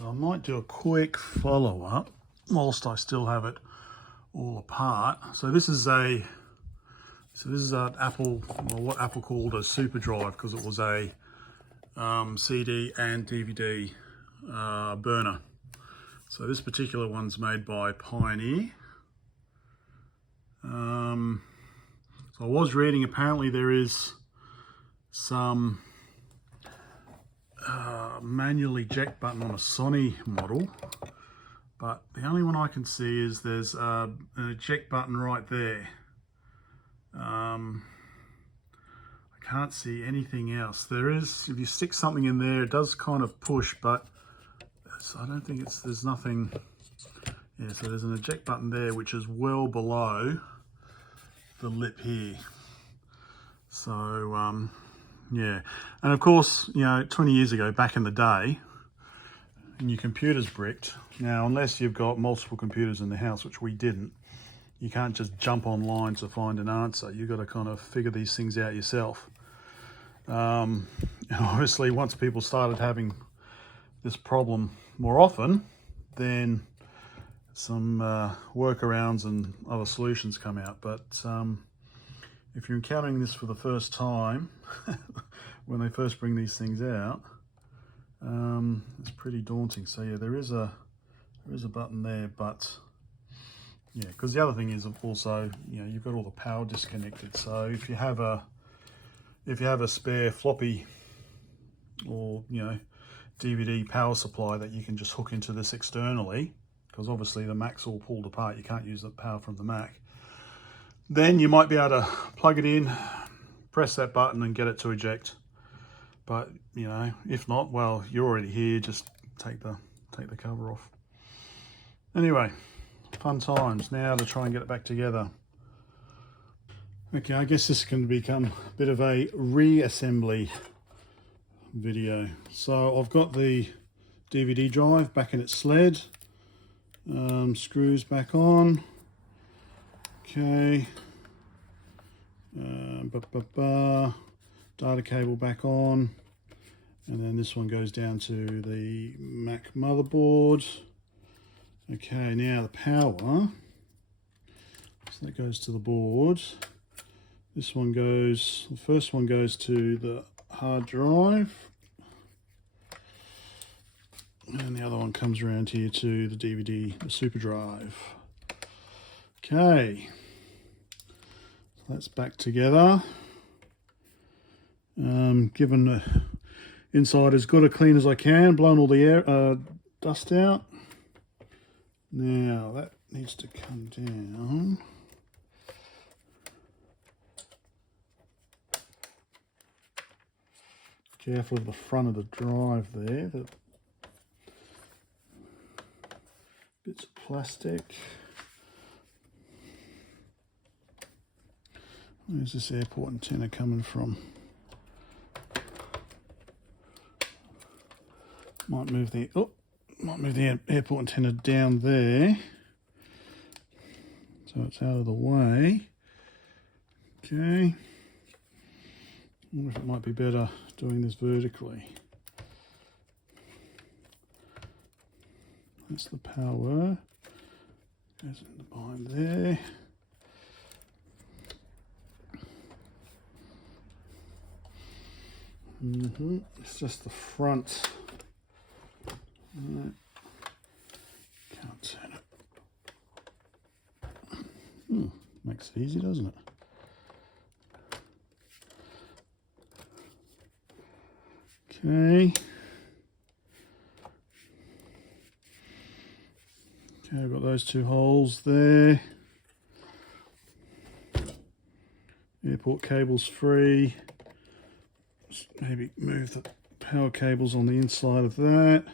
So I might do a quick follow-up whilst I still have it all apart. So this is an Apple, or what Apple called a super drive, because it was a CD and DVD burner. So this particular one's made by Pioneer. So I was reading, apparently there is some manual eject button on a Sony model, but the only one I can see is there's an eject button right there. I can't see anything else. There is, if you stick something in there, it does kind of push, but I don't think there's nothing. Yeah, so there's an eject button there, which is well below the lip here. So yeah, and of course, you know, 20 years ago, back in the day, and your computer's bricked. Now, unless you've got multiple computers in the house, which we didn't, you can't just jump online to find an answer. You've got to kind of figure these things out yourself. And obviously, once people started having this problem more often, then some workarounds and other solutions come out. But if you're encountering this for the first time, when they first bring these things out, it's pretty daunting. So yeah, there is a button there, but yeah, because the other thing is also, you know, you've got all the power disconnected. So if you have a spare floppy or, you know, DVD power supply that you can just hook into this externally, because obviously the Mac's all pulled apart, you can't use the power from the Mac, then you might be able to plug it in, press that button and get it to eject. But, you know, if not, well, you're already here, just take the cover off. Anyway, fun times. Now to try and get it back together. Okay, I guess this can become a bit of a reassembly video. So I've got the DVD drive back in its sled, screws back on. Okay, data cable back on, and then this one goes down to the Mac motherboard. Okay, now the power, so that goes to the board. This one goes, the first one goes to the hard drive, and the other one comes around here to the DVD, the super drive. Okay, so that's back together. Given the inside as good a clean as I can, blown all the air, dust out. Now that needs to come down. Careful of the front of the drive there, the bits of plastic. Where's this airport antenna coming from? Might move the airport antenna down there, so it's out of the way. Okay. I wonder if it might be better doing this vertically. That's the power. Goes in behind there. It's just the front. Right. Can't turn it. Makes it easy, doesn't it? Okay. Okay, I've got those two holes there. Airport cables free. Just maybe move the power cables on the inside of that.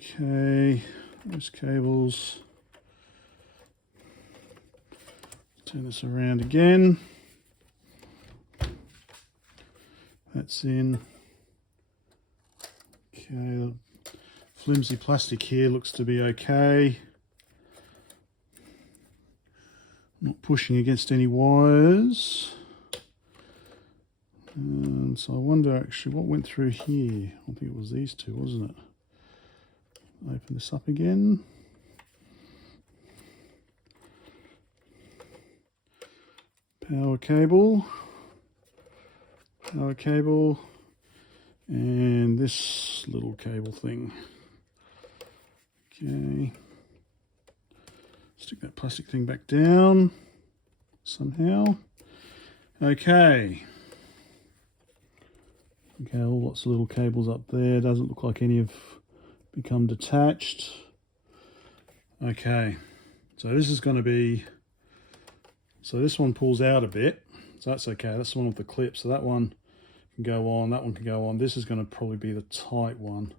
Okay, those cables. Turn this around again. That's in. Okay, the flimsy plastic here looks to be okay. Not pushing against any wires. So I wonder actually what went through here. I think it was these two, wasn't it? Open this up again. Power cable, and this little cable thing. Okay, stick that plastic thing back down somehow. Okay, lots of little cables up there. Doesn't look like any have become detached. Okay, so this is going to be, so this one pulls out a bit, so that's okay. That's the one with the clip, so that one can go on, that one can go on. This is going to probably be the tight one.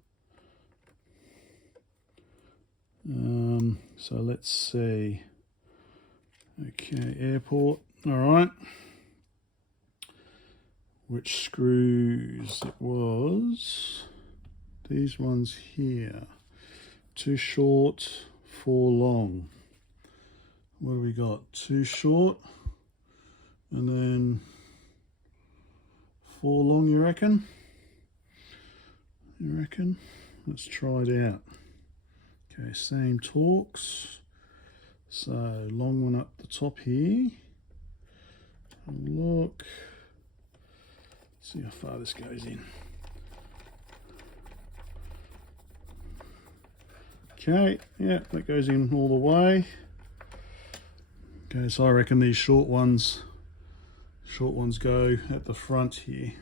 So let's see. Okay, airport, all right. Which screws? It was these ones here. 2 short, 4 long. What do we got? 2 short and then 4 long, you reckon? Let's try it out. Okay, same torques. So long one up the top here. Look. See how far this goes in. Okay, yeah, that goes in all the way. Okay, so I reckon these short ones go at the front here.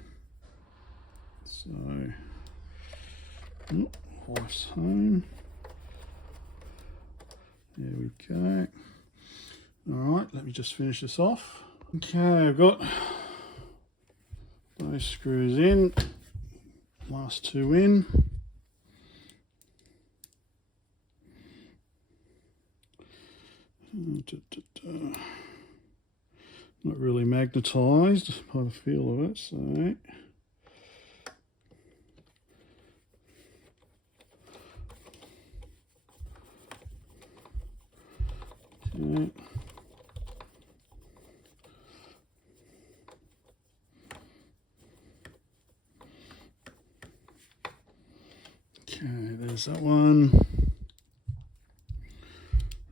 So, wife's home. There we go. All right, let me just finish this off. Okay, I've got those screws in, last 2 in. Not really magnetised by the feel of it, so okay. Okay, there's that one.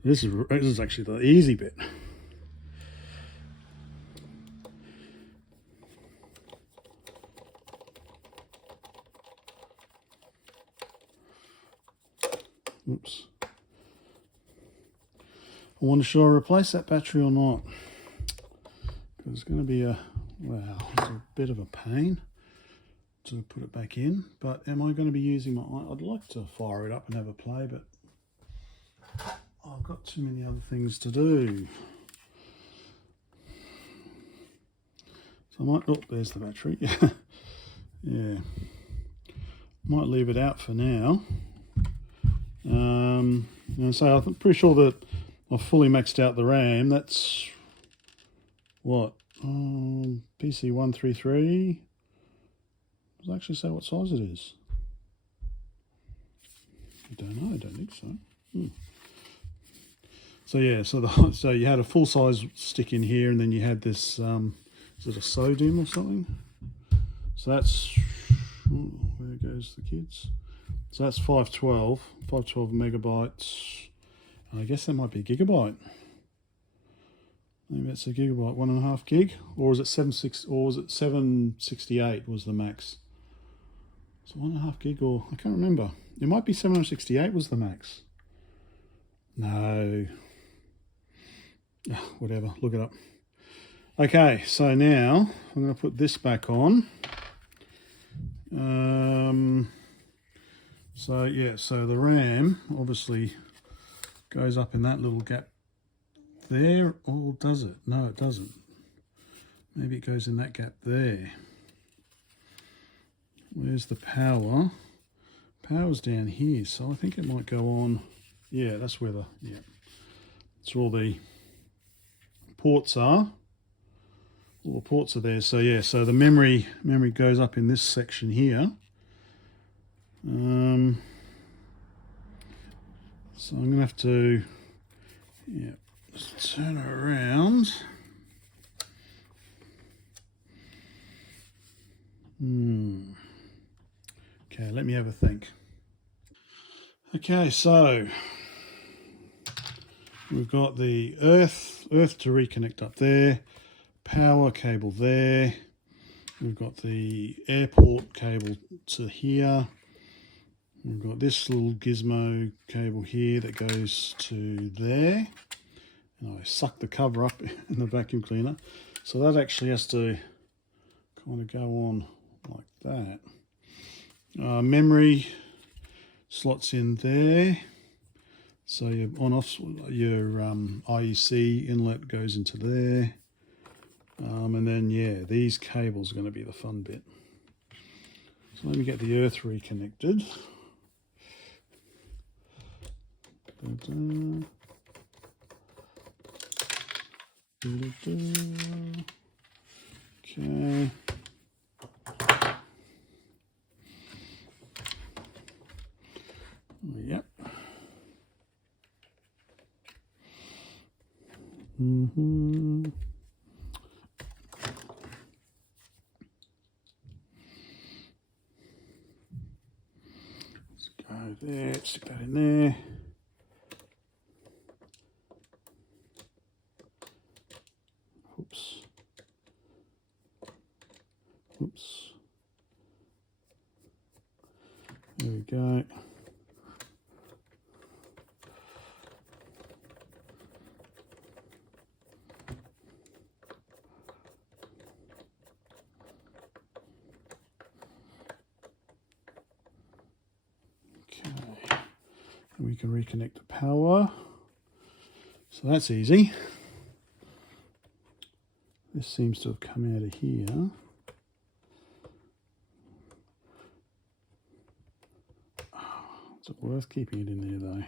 This is actually the easy bit. Oops. I wonder should I replace that battery or not? Because it's going to be it's a bit of a pain to put it back in. But am I going to be using my? I'd like to fire it up and have a play, but I've got too many other things to do. So I might. Oh, there's the battery. Yeah. Might leave it out for now. So I'm pretty sure that I've fully maxed out the RAM. That's what PC133. Does it actually say what size it is? I don't know. I don't think so. So yeah, so you had a full size stick in here, and then you had this. Is it a SODIMM or something? So that's where goes the kids. So that's 512 megabytes. I guess that might be a gigabyte. Maybe it's a gigabyte, 1.5 gig, or was it 768 was the max? So 1.5 gig, or I can't remember. It might be 768 was the max. No. Whatever, look it up. Okay, so now I'm going to put this back on. So yeah, so the RAM obviously goes up in that little gap there, or does it? No, it doesn't. Maybe it goes in that gap there. Where's the power? Power's down here, so I think it might go on. Yeah, that's where that's where all the ports are. All the ports are there. So yeah, so the memory goes up in this section here. So I'm gonna have to just turn it around. Okay, let me have a think. Okay, so we've got the earth to reconnect up there, power cable there. We've got the airport cable to here. We've got this little gizmo cable here that goes to there. And I suck the cover up in the vacuum cleaner. So that actually has to kind of go on like that. Memory slots in there. So your on-off, your IEC inlet goes into there. And then, yeah, these cables are going to be the fun bit. So let me get the earth reconnected. Okay. Yep. Let's go there, stick that in there. Oops. Oops. There we go. Okay. And we can reconnect the power. So that's easy. This seems to have come out of here. Is it worth keeping it in there though?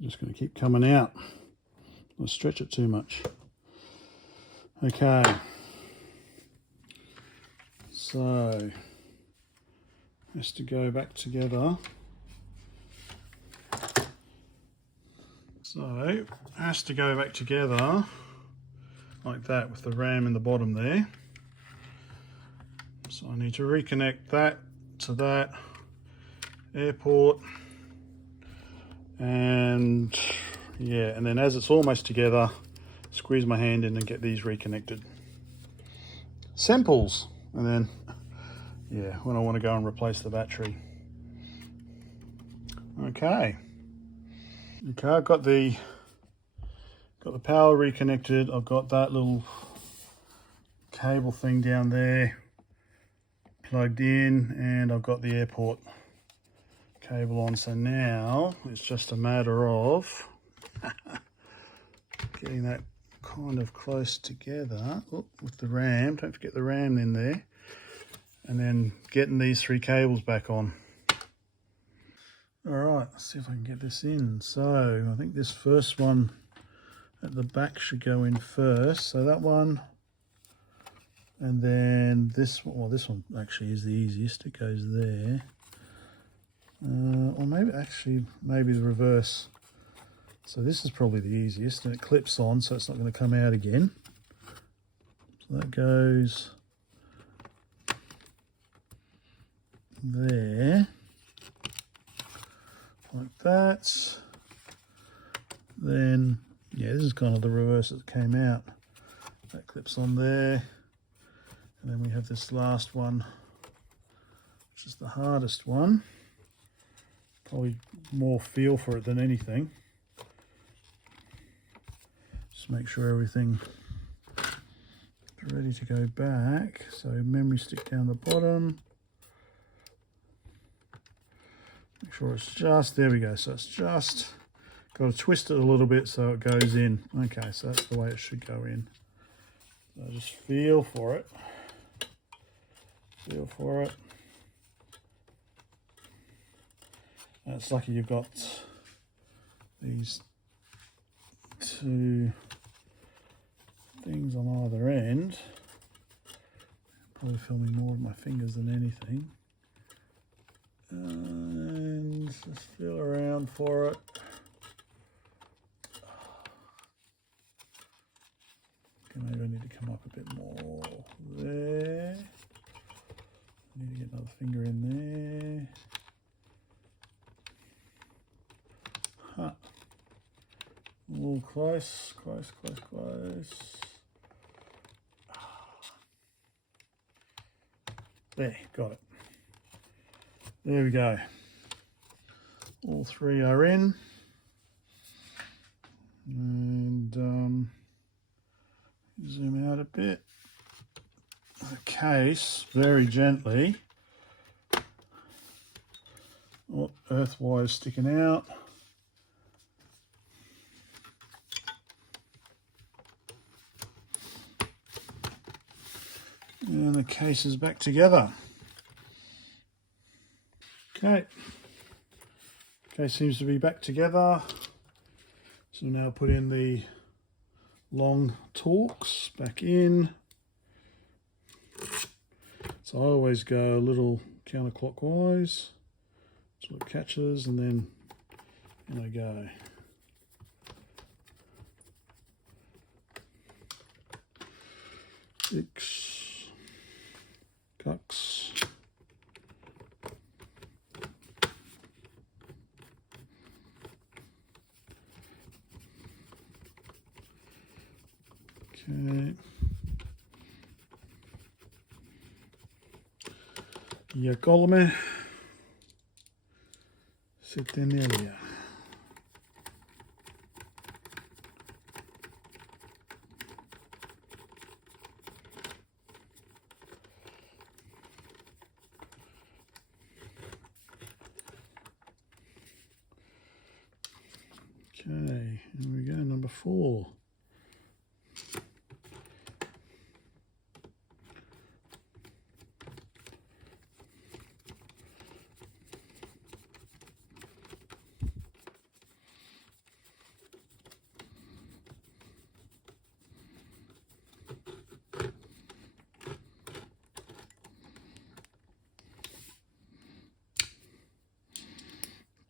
Just going to keep coming out. Don't stretch it too much. Okay. So, has to go back together. So, has to go back together like that with the RAM in the bottom there. So I need to reconnect that to that airport, and yeah, and then as it's almost together, squeeze my hand in and get these reconnected. Samples, and then yeah, when I want to go and replace the battery. Okay, I've got the power reconnected. I've got that little cable thing down there plugged in, and I've got the airport cable on. So now it's just a matter of getting that kind of close together with the RAM. Don't forget the RAM in there, and then getting these three cables back on. All right, let's see if I can get this in. So I think this first one at the back should go in first. So that one, and then this one. Well, this one actually is the easiest. It goes there. Or maybe the reverse. So this is probably the easiest, and it clips on, so it's not going to come out again. So that goes there, like that. Then, yeah, this is kind of the reverse that came out. That clips on there. And then we have this last one, which is the hardest one. Probably more feel for it than anything. Just make sure everything is ready to go back. So memory stick down the bottom. Make sure it's just, there we go. So it's just got to twist it a little bit so it goes in. Okay, so that's the way it should go in. So just feel for it. Feel for it. And it's lucky you've got these two things on either end. Probably filming more with my fingers than anything. And just feel around for it. Okay, maybe I need to come up a bit more there. finger in there. Huh. All close, close, close, close. There, got it. There we go. All three are in. And zoom out a bit. The case, very gently. Oh, earth wires sticking out. And the case is back together. Okay. Case seems to be back together. So now put in the long Torx back in. So I always go a little counterclockwise so it catches, and then in I go. Six, cucks. Okay. Ja kolme. Sitten 4. Okay, here we go, number 4.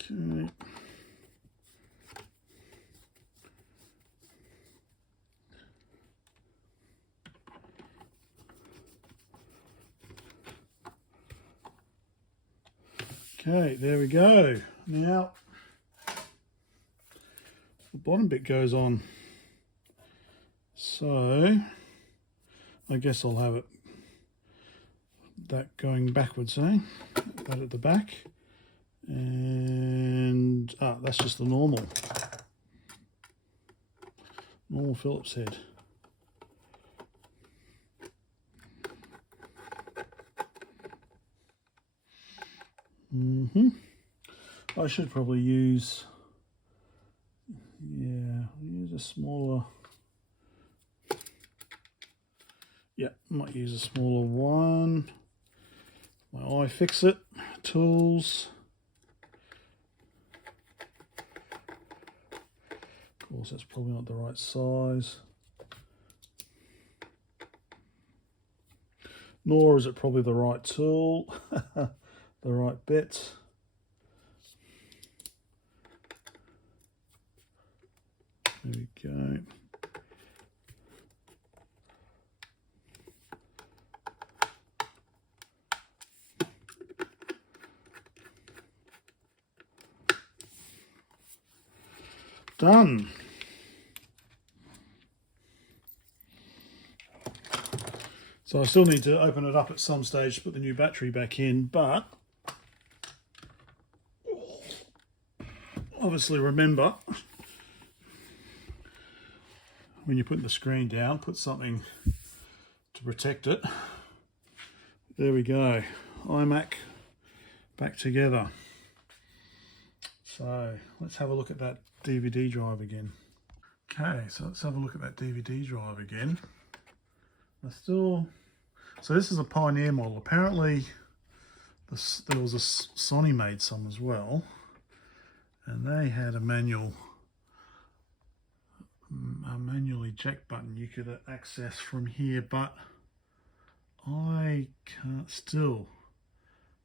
Okay. Okay, there we go. Now, the bottom bit goes on. So, I guess I'll have it that going backwards, eh? That at the back. And, that's just the normal Phillips head. I should probably use, use a smaller, might use a smaller one. My iFixIt tools. Of course, that's probably not the right size. Nor is it probably the right tool. The right bit. There we go. Done. So I still need to open it up at some stage to put the new battery back in, but obviously remember, when you're putting the screen down, put something to protect it. There we go, iMac back together. So let's have a look at that DVD drive again. Okay, so let's have a look at that DVD drive again. So this is a Pioneer model. Apparently there was a Sony made some as well, and they had a manual eject button you could access from here, but I still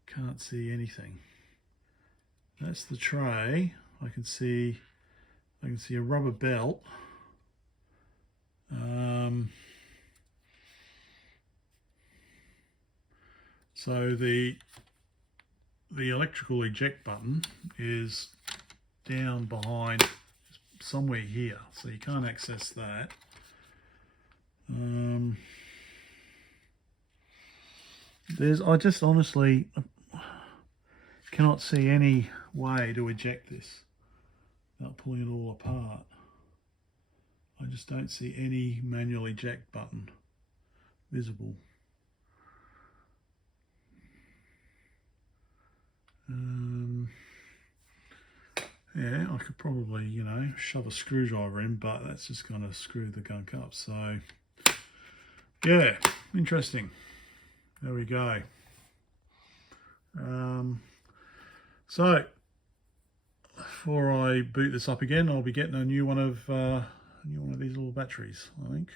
can't see anything. That's the tray. I can see a rubber belt. So the the electrical eject button is down behind somewhere here, so you can't access that. I just honestly cannot see any way to eject this without pulling it all apart. I just don't see any manual eject button visible. Yeah, I could probably, you know, shove a screwdriver in, but that's just going to screw the gunk up. So, yeah, interesting. There we go. So, before I boot this up again, I'll be getting a new one of these little batteries, I think.